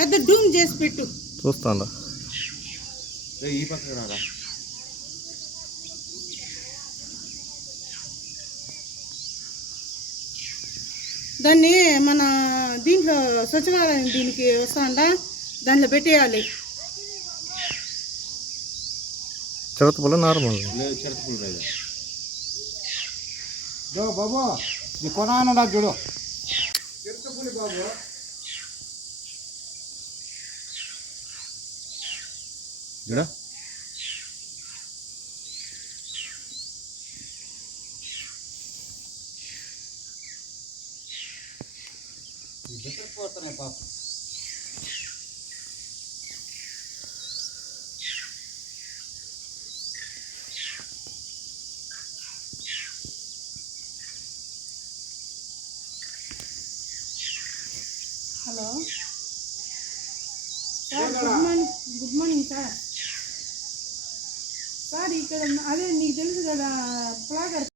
పెద్ద డూమ్ చేసి పెట్టు. చూస్తాను. ఈ పక్కకు రారా. దాన్ని మన దీంట్లో సచివాలయం దీనికి వస్తాండా, దాంట్లో పెట్టేయాలి. చిరతపుల్ల నార్మల్ లేదు, చిరతపుల్ల లేదు. బాబు ఈ కొనాను చూడు, చిరతపులి బాబు. చూడ పోతున్నాయి పాప. Hello sir, good morning sir. Sir ఇక్కడ అదే నీకు తెలుసు కదా, ప్లాగర్